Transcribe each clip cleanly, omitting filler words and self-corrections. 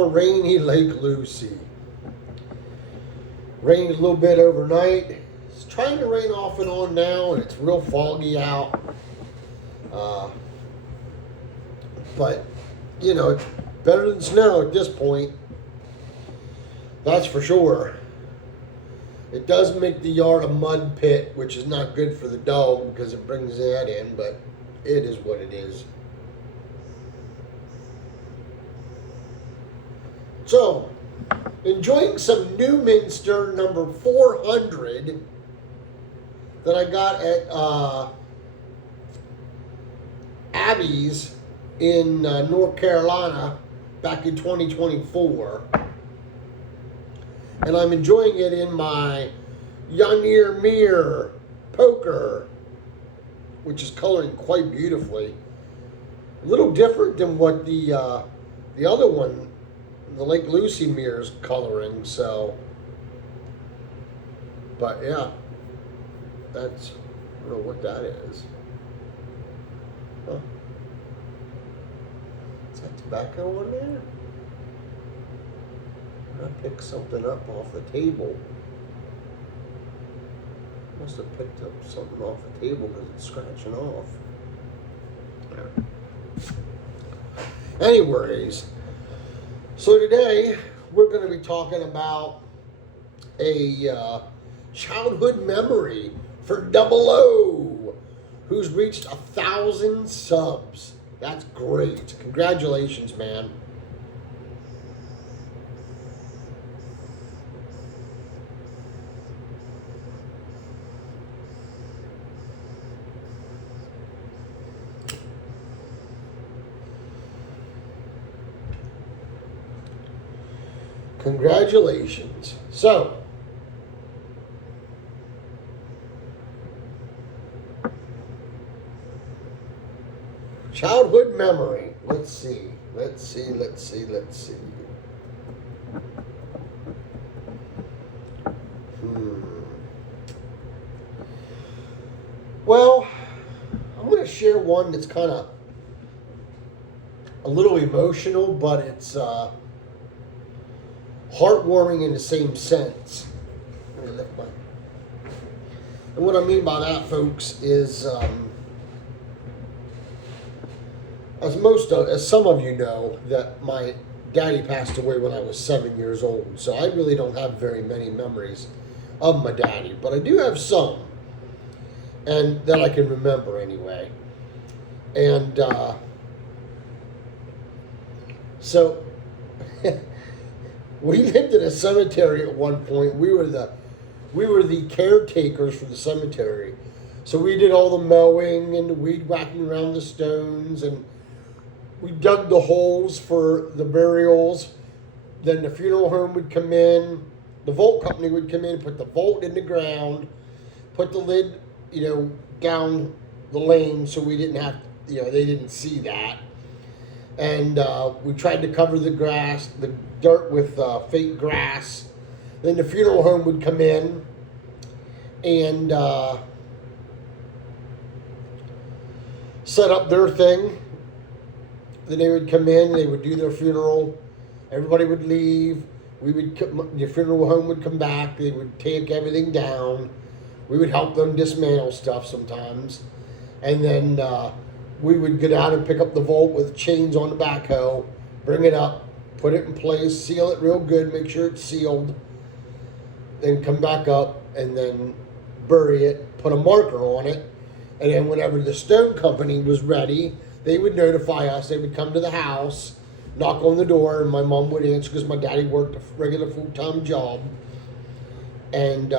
on a rainy Lake Lucy. Rained a little bit overnight. It's trying to rain off and on now, and it's real foggy out. But, you know, it's better than snow at this point. That's for sure. It does make the yard a mud pit, which is not good for the dog because it brings that in, but it is what it is. So, enjoying some Newminster number 400 that I got at Abby's in North Carolina back in 2024. And I'm enjoying it in my Yanir Mir Poker, which is coloring quite beautifully. A little different than what the other one, the Lake Lucy mirror, is coloring. So, but yeah, that's, I don't know what that is. Huh? Is that tobacco on there? I picked something up off the table. Must have picked up something off the table because it's scratching off. Anyways, so today we're going to be talking about a childhood memory for Double O, who's reached 1,000 subs. That's great. Congratulations, man. Congratulations. So, childhood memory. Let's see. Well, I'm going to share one that's kind of a little emotional, but it's heartwarming in the same sense. And what I mean by that, folks, is as some of you know, that my daddy passed away when I was 7 years old. So I really don't have very many memories of my daddy, but I do have some, and that I can remember anyway. And so we lived in a cemetery at one point. We were the caretakers for the cemetery. So we did all the mowing and the weed whacking around the stones, and we dug the holes for the burials. Then the funeral home would come in, the vault company would come in, put the vault in the ground, put the lid, down the lane so we didn't have, they didn't see that. And we tried to cover the dirt with fake grass. Then the funeral home would come in and set up their thing. Then they would come in, they would do their funeral, everybody would leave, the funeral home would come back, they would take everything down, we would help them dismantle stuff sometimes, and then we would get out and pick up the vault with chains on the backhoe, bring it up, put it in place, seal it real good, make sure it's sealed, then come back up and then bury it, put a marker on it, and then whenever the stone company was ready, they would notify us. They would come to the house, knock on the door, and my mom would answer because my daddy worked a regular full-time job. And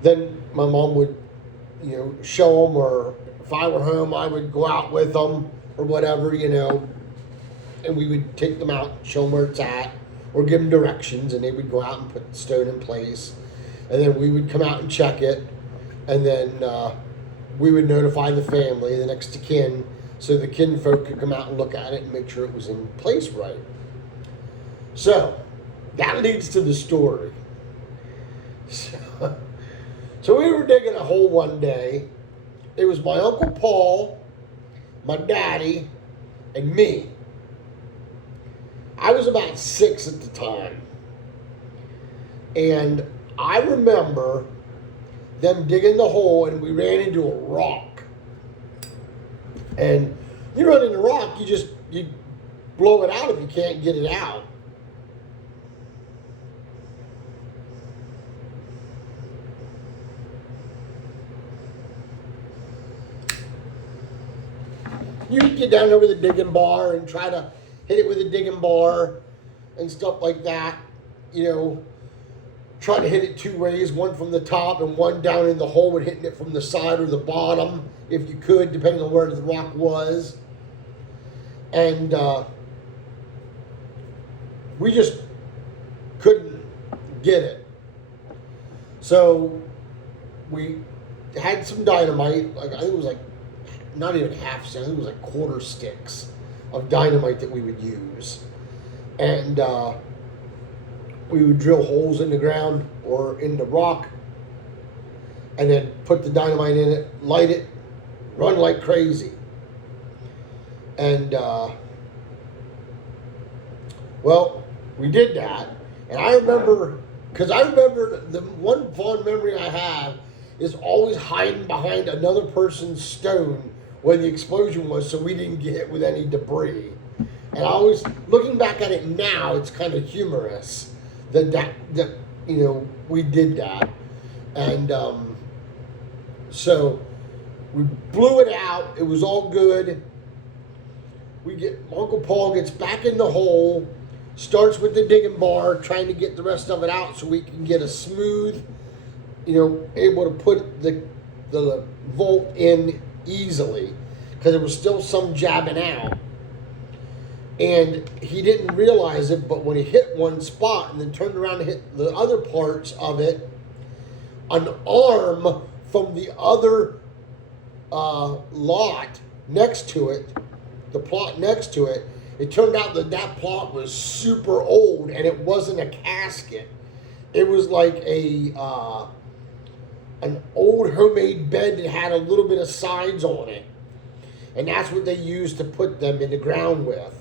then my mom would, show them, or if I were home, I would go out with them or whatever, and we would take them out, show them where it's at, or give them directions, and they would go out and put the stone in place. And then we would come out and check it. And then we would notify the family, the next of kin, so the kin folk could come out and look at it and make sure it was in place right. So, that leads to the story. So we were digging a hole one day. It was my Uncle Paul, my daddy, and me. I was about 6 at the time. And I remember them digging the hole, and we ran into a rock. And you run into a rock, you blow it out if you can't get it out. You get down there with a digging bar and try to hit it with a digging bar and stuff like that. You know, try to hit it 2 ways, one from the top and one down in the hole, and hitting it from the side or the bottom if you could, depending on where the rock was. And we just couldn't get it. So we had some dynamite, like I think it was like not even half cent, I think it was like quarter sticks of dynamite that we would use. And we would drill holes in the ground or in the rock and then put the dynamite in it, light it, run like crazy. And well, we did that. And I remember, because I remember the one fond memory I have is always hiding behind another person's stone when the explosion was, so we didn't get hit with any debris. And I always, looking back at it now, it's kind of humorous that you know, we did that. And so we blew it out. It was all good. Uncle Paul gets back in the hole, starts with the digging bar, trying to get the rest of it out so we can get a smooth, you know, able to put the volt in easily, because there was still some jabbing out. And he didn't realize it, but when he hit one spot and then turned around and hit the other parts of it, an arm from the other lot next to it, the plot next to it, it turned out that plot was super old, and it wasn't a casket. It was like an old homemade bed that had a little bit of sides on it. And that's what they used to put them in the ground with,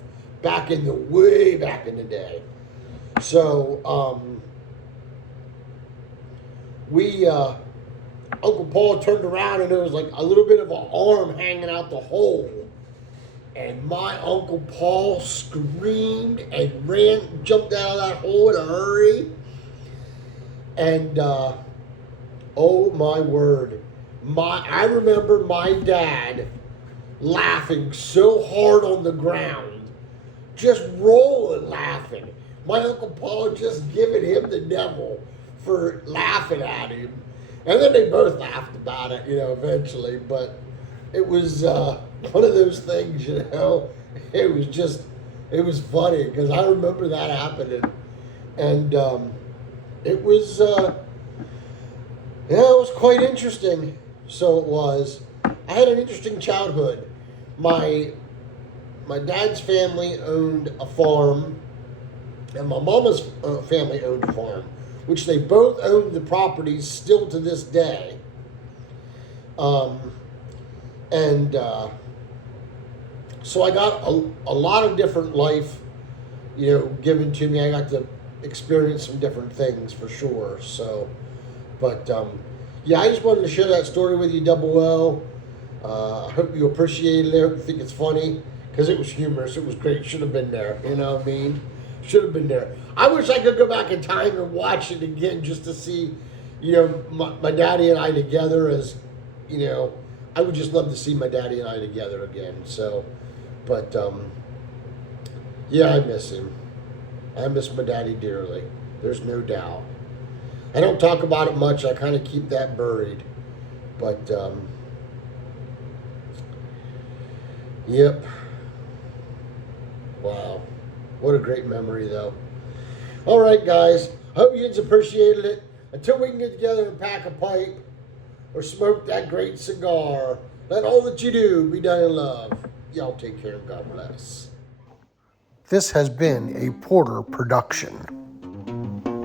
way back in the day. So, Uncle Paul turned around and there was like a little bit of an arm hanging out the hole. And my Uncle Paul screamed and jumped out of that hole in a hurry. And, oh my word. I remember my dad laughing so hard on the ground, just rolling laughing. My Uncle Paul just giving him the devil for laughing at him. And then they both laughed about it, you know, eventually. But it was one of those things, you know. It was funny because I remember that happening. And it was, it was quite interesting. So it was. I had an interesting childhood. My dad's family owned a farm, and my mama's family owned a farm, which they both owned the properties still to this day. So I got a lot of different life, you know, given to me. I got to experience some different things for sure. So, but yeah, I just wanted to share that story with you, Double O. I hope you appreciated it. I think it's funny because it was humorous. It was great. Should have been there. You know what I mean? Should have been there. I wish I could go back in time and watch it again just to see, you know, my daddy and I together. As you know, I would just love to see my daddy and I together again. So, but yeah, I miss him. I miss my daddy dearly. There's no doubt. I don't talk about it much. I kind of keep that buried. But yep. Wow. What a great memory, though. All right, guys. Hope you appreciated it. Until we can get together and pack a pipe or smoke that great cigar, let all that you do be done in love. Y'all take care and God bless. This has been a Porter production.